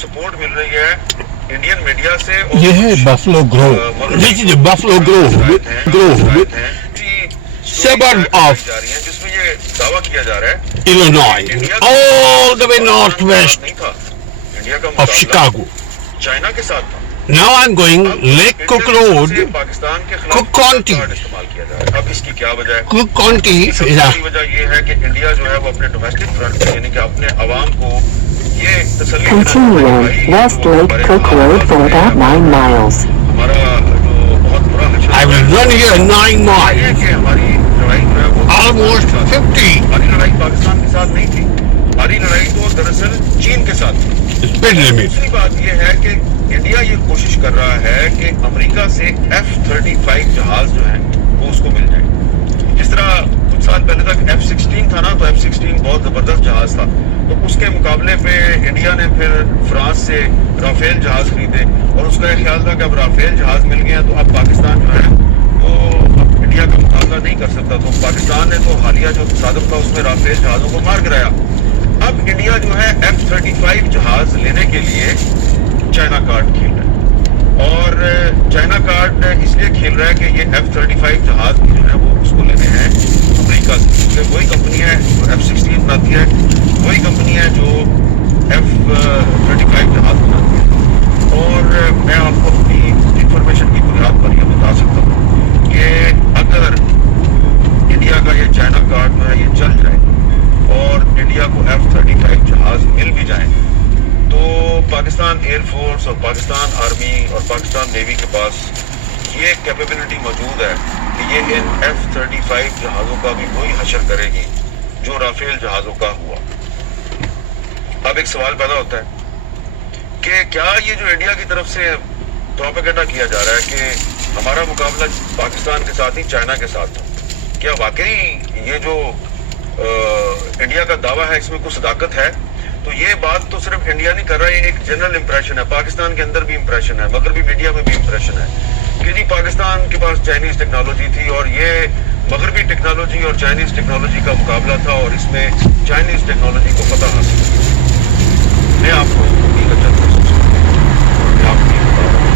Support مل رہی ہے انڈین میڈیا سے. یہ ہے buffalo grove. This is the Buffalo Grove suburb of جس میں یہ دعویٰ کیا جا رہا ہے Illinois, all the way northwest India کا of Chicago. چائنا کے ساتھ تھا. Now I'm going Lake Cook Road, Pakistan کے Cook County. استعمال کیا جا رہا ہے. اب اس کی کیا وجہ ہے؟ Cook County سب is سے a بڑی وجہ یہ ہے کہ انڈیا جو ہے وہ اپنے ڈومیسٹک فرنٹ پہ یعنی کہ اپنے عوام کو یہ تسلی Continue West Lake Cook Road for about 9 miles. ہمارا جو بہت برا حشر I will run here 9 miles, ہے کہ ہماری لڑائی جو ہے وہ almost 50 ہماری لڑائی پاکستان کے ساتھ نہیں تھی. ہماری لڑائی تو دراصل چین کے ساتھ تھی. speed limit. دوسری بات یہ ہے کہ انڈیا یہ کوشش کر رہا ہے کہ امریکہ سے F-35 جہاز جو ہیں وہ اس کو مل جائیں. جس طرح کچھ سال پہلے تک F-16 تھا نا, تو F-16 بہت زبردست جہاز تھا, تو اس کے مقابلے پہ انڈیا نے پھر فرانس سے رافیل جہاز خریدے, اور اس کا یہ خیال تھا کہ اب رافیل جہاز مل گئے تو اب پاکستان جو ہے وہ اب انڈیا کا مقابلہ نہیں کر سکتا. تو پاکستان نے تو حالیہ جو تصادم تھا اس میں رافیل جہازوں کو مار گرایا. اب انڈیا جو ہے F-35 جہاز لینے کے لیے چائنا کارڈ کھیل رہا ہے, اور چائنا کارڈ اس لیے کھیل رہا ہے کہ یہ F-35 جہاز جو ہے وہ اس کو لینے ہیں امریکہ سے, کیونکہ وہی کمپنی ہے جو F-16 بناتی ہے, وہی کمپنی ہے جو F-35 جہاز بناتی ہے. اور میں آپ کو اپنی انفارمیشن کی بنیاد پر یہ بتا سکتا ہوں کہ اگر انڈیا کا یہ چائنا کارڈ جو ہے یہ چل جائے اور انڈیا کو F-35 جہاز مل بھی جائیں, تو پاکستان ایئر فورس اور پاکستان آرمی اور پاکستان نیوی کے پاس یہ کیپیبلٹی موجود ہے کہ یہ ان F-35 جہازوں کا بھی وہی حشر کرے گی جو رافیل جہازوں کا ہوا. اب ایک سوال پیدا ہوتا ہے کہ کیا یہ جو انڈیا کی طرف سے پروپیگنڈا کیا جا رہا ہے کہ ہمارا مقابلہ پاکستان کے ساتھ ہی چائنا کے ساتھ تھا, کیا واقعی یہ جو انڈیا کا دعویٰ ہے اس میں کچھ صداقت ہے؟ تو یہ بات تو صرف انڈیا نہیں کر رہا ہے, یہ ایک جنرل امپریشن ہے, پاکستان کے اندر بھی امپریشن ہے, مغربی میڈیا میں بھی امپریشن ہے کہ جی پاکستان کے پاس چائنیز ٹیکنالوجی تھی اور یہ مغربی ٹیکنالوجی اور چائنیز ٹیکنالوجی کا مقابلہ تھا اور اس میں چائنیز ٹیکنالوجی کو فتح حاصل کی. میں آپ کو حقیقت محسوس کرتا ہوں, میں آپ کو یہ بتا رہا ہوں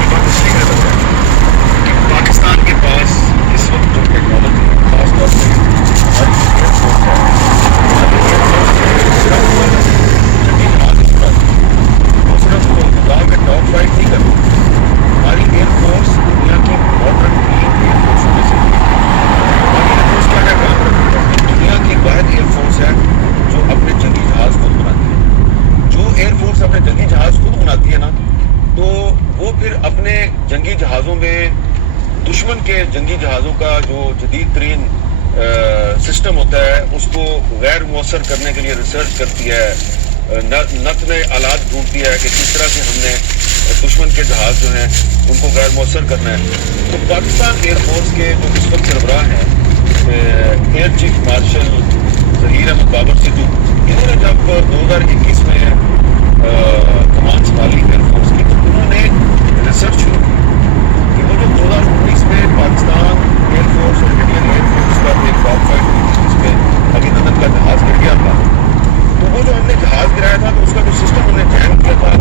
یہ بات اس لیے غلط ہے کہ پاکستان کے پاس اس وقت جو ٹیکنالوجی خاص طور پہ ہماری ایئر فورس ہے, ہماری ایئر فورس صرف جنگی جہاز نہیں اڑاتی, وہ صرف گاؤں میں ڈاگ فائٹ نہیں کرتی. ہماری ایئر فورس دنیا کی ماڈرن ایئر فورسوں میں سے ہماری ایئر فورس کیا کیا کام کرتی ہے؟ دنیا کی واحد ایئر فورس ہے جو اپنے جنگی جہاز خود بناتی ہے. جو ایئر فورس اپنے جنگی جہاز خود بناتی ہے نا, تو وہ پھر اپنے جنگی جہازوں میں دشمن کے جنگی جہازوں کا جو جدید ترین سسٹم ہوتا ہے اس کو غیر مؤثر کرنے کے لیے ریسرچ کرتی ہے, نت نئے آلات ڈھونڈتی ہے کہ کس طرح سے ہم نے دشمن کے جہاز جو ہیں ان کو غیر مؤثر کرنا ہے. تو پاکستان ایئر فورس کے جو اس وقت سربراہ ہیں air chief marshal Zaheer Ahmed Babar Sidhu, انہوں نے جب 2021 میں کمان سنبھالی ایئر فورس کی, تو انہوں نے ریسرچ شروع کی کہ وہ جو 2019 میں پاکستان ایئر فورس اور انڈین ایئر فورس کا ایک ڈاگ فائٹ ہوئی تھی جس میں ابھینندن کا جہاز گر گیا تھا, تو وہ جو ہم نے جہاز گرایا تھا تو اس کا جو سسٹم ہم نے جین کیا تھا,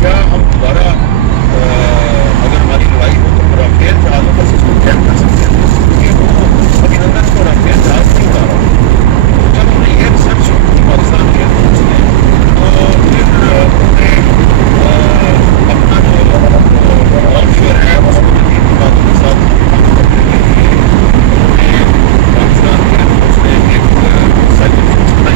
کیا ہم دوبارہ اگر ہماری لڑائی ہو تو رافیل جہازوں کا سسٹم جین کر سکتے ہیں, کیونکہ وہ ابھینندن کو رافیل جہاز نہیں اڑا رہا. تو جب ہم نے یہ ریسرچ شروع کی پاکستان ایئر فورس نے, تو پھر انہوں نے اپنا جو وارفیئر ہے اس کو جدید باتوں کے ساتھ کرنے کے لیے انہوں نے پاکستان ایئر فورس نے ایک سائبر فورس بنائی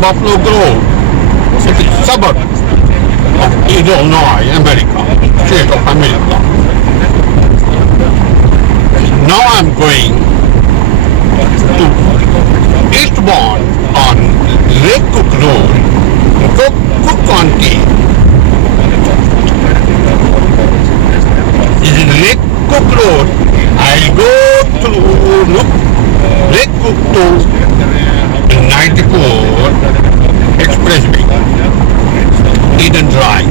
Buffalo Grove, it's a suburb of Illinois, America, state of America. Now I'm going to eastbound on Lake Cook Road, Cook County. This is Lake Cook Road. I'll go through Lake Cook to 94 Expressway, Eden Drive.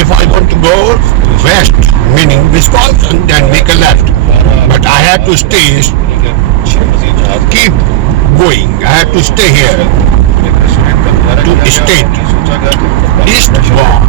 If I want to go west, meaning Wisconsin, then make a left. But I have to stay, keep going. I have to stay here to state eastbound.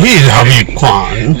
He is Habib Khan.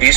20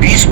20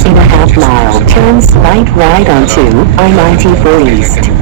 In a half mile, turn slight right onto I-94 East.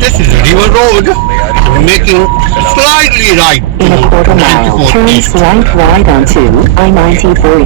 This is a river road. Making slightly right. In a quarter mile, turn slight right onto I-94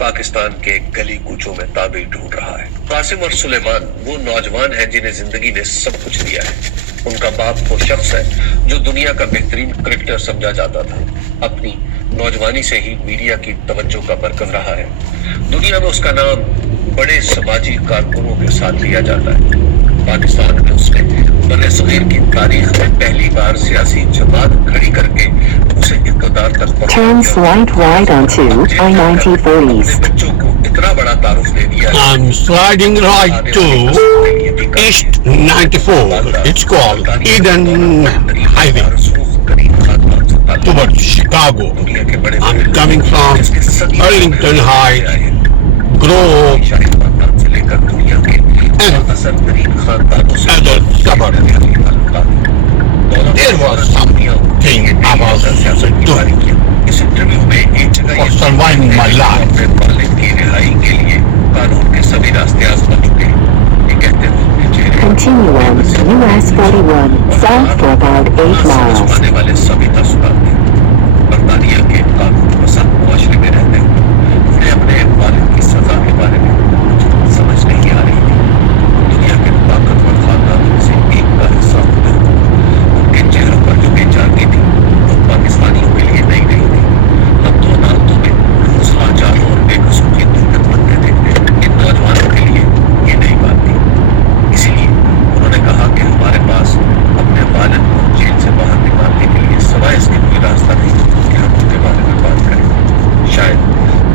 Pakistan کے گلی کوچوں میں تعبیر ڈھونڈ رہا ہے۔ قاسم اور سلیمان وہ نوجوان ہیں جنہیں زندگی نے سب کچھ دیا ہے۔ ان کا باپ وہ شخص ہے جو دنیا کا بہترین کرکٹر سمجھا جاتا تھا۔ اپنی نوجوانی سے ہی میڈیا کی توجہ کا مرکز رہا ہے۔ دنیا میں اس کا نام بڑے سماجی کارکنوں کے ساتھ لیا جاتا ہے۔ پاکستان میں اس نے بر صغیر کی تاریخ میں پہلی بار سیاسی جماعت کھڑی کر کے اسے اقتدار تک Turn slight right onto I-94 East. بچوں کو اتنا بڑا تعارف دے دیا ہے۔ I'm sliding right to East 94. It's called Eden Highway towards Chicago. I'm coming from Arlington Heights, Grove, and other suburbs. There was something I was doing for surviving my life. Continue on US 41 south for about 8 miles. آنے والے سبھی تاثرات ہیں۔ برطانیہ کے قانون پسند معاشرے میں رہتے ہوئے انہیں اپنے والد کی سزا کے بارے میں کچھ سمجھ نہیں آ رہی تھی۔ دنیا کے طاقتور خاندانوں میں سے ایک کا حصہ ہوتے ہوئے ان کے چہروں پر جو بے چینی تھی وہ پاکستانیوں کے لیے نئی نہیں تھی۔ ہم تو عدالتوں میں حوصلہ جالوں اور بے قصور کی دقت بنتے دیکھتے ان نوجوانوں کے لیے یہ نئی بات تھی۔ اسی لیے انہوں نے کہا کہ ہمارے پاس اپنے والد کو جیل سے باہر نکالنے کے لیے سوائے اس کے کوئی راستہ نہیں کہ ہم ان کے بارے میں بات کریں۔ شاید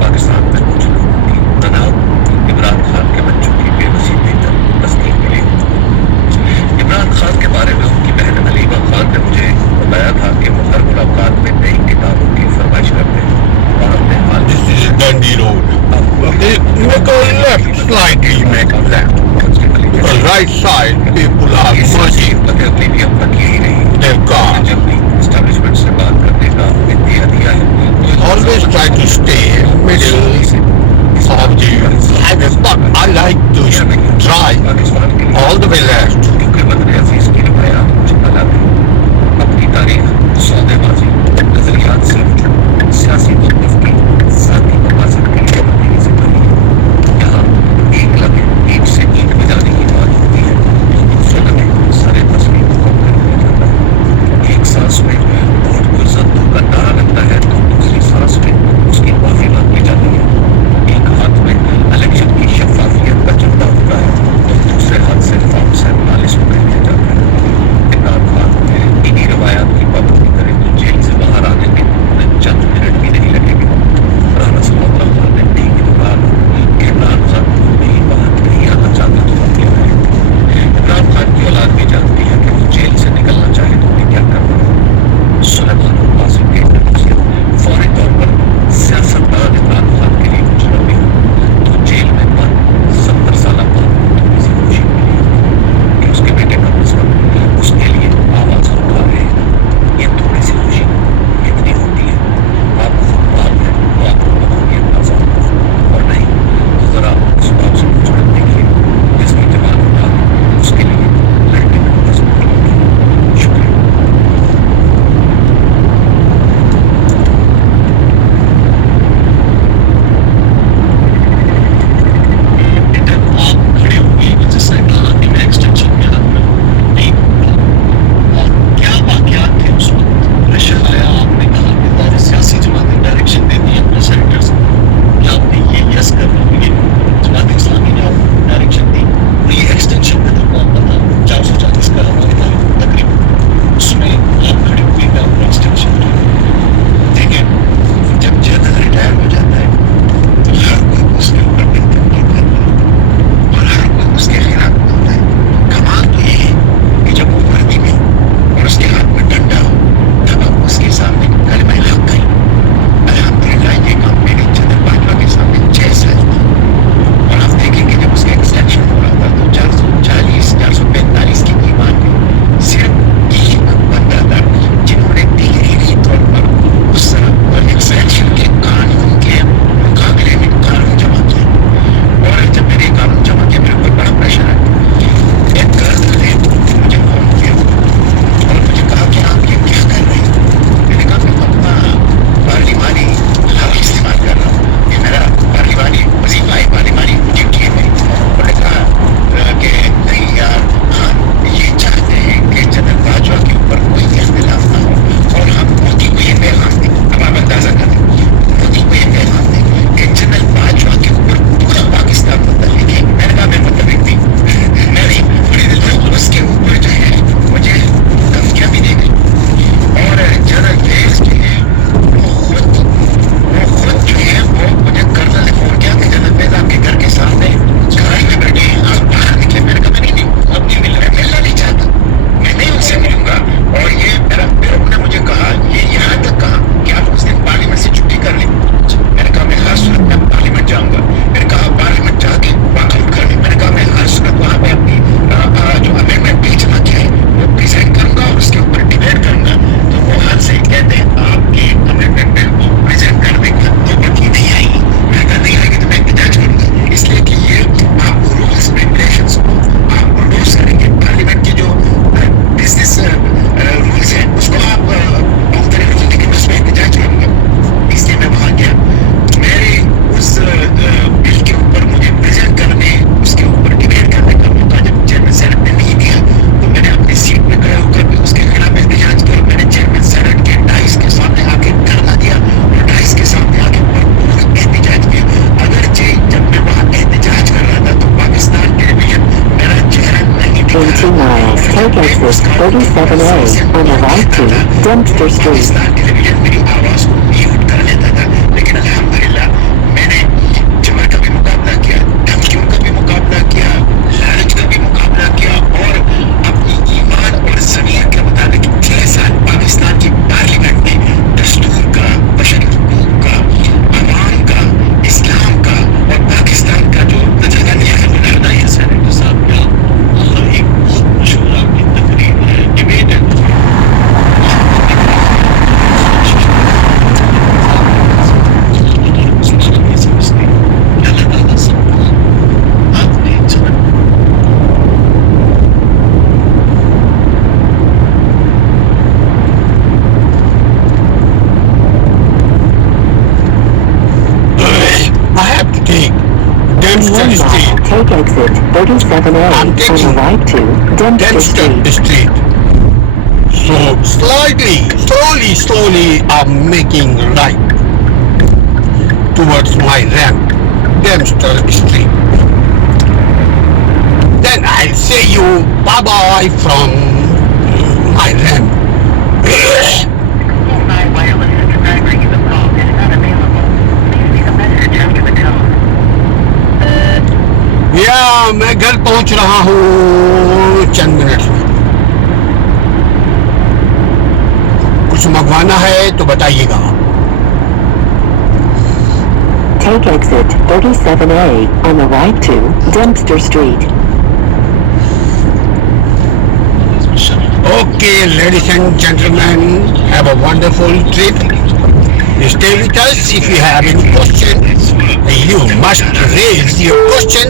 پاکستان میں کچھ لوگوں کی تناؤ عمران خان کے بچوں کی بے بسی بہتر تصدیق کے لیے ہوتی۔ عمران خان کے بارے میں ان کی بہن علیمہ خان نے مجھے بتایا تھا کہ وہ ہر ملاقات میں نئی کتابوں کی فرمائش کرتے ہیں اور اپنے حال This is Dundee Road. Make a left, slightly make a left. The right side, people are merging their car. Establishment سے بات کرنے کا انتہا دیا ہے۔ Always try to stay middle of the highway, but I like to drive all the way left. کیونکہ وطن عزیز کی روایات کچھ الگ ہے۔ اپنی تاریخ، سودے بازی، نظریات سے رجوع، سیاسی متفقی، ذاتی مقاصد کے لیے بنی زندگی ہے۔ یہاں ایک لمحے اینٹ سے اینٹ بجانے کی بات ہوتی ہے تو دوسرے لمحے سارے تصویر کو کم کر دیا جاتا ہے۔ ایک سانس میں ووٹ کو عزتوں کا نعرہ لگتا ہے تو دوسری سانس میں اس کی معافی مانگی جاتی ہے۔ ایک ہاتھ میں الیکشن کی شفافیت کا جھنڈا ہوتا ہے تو دوسرے ہاتھ سے فارم سے 2 miles, take exit 37A on the right to Dempster Street. Pakistan television میری آواز کو میوٹ کر لیتا تھا، لیکن الحمدللہ میں نے جمع کا بھی مقابلہ کیا، دھمکیوں کا بھی مقابلہ کیا، لالچ کا بھی مقابلہ کیا، اور اپنی ایمان اور ضمیر کے مطابق 6 سال پاکستان کی پارلیمنٹ میں دستور کا، بشری حقوق کا، عوام کا، اسلام کا اور پاکستان کا جو تجربہ دیا ہے وہ لڑائی سینیٹر صاحب کا ایک بہت مشہور آپ کی تقریر ہے، ڈبیٹ ہے، I have to take 1 Dempster mile, Street. take exit 37A I'm on the taking right to Dempster Dempster Street. Street. So slowly, I'm making right towards my ramp, Dempster Street. Then I'll say you bye-bye from my ramp. My wireless subscriber you have called is not available. Please leave a message after the tone. میں گھر پہنچ رہا ہوں چند minute میں. کچھ منگوانا ہے تو بتائیے گا. Take exit 37A on the right to Dempster Street. Okay, ladies and gentlemen, have a wonderful trip. Stay with us. If you have any question, you must raise your question.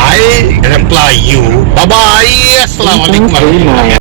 I'll reply you. Bye-bye. Assalamu alaikum. 3 miles.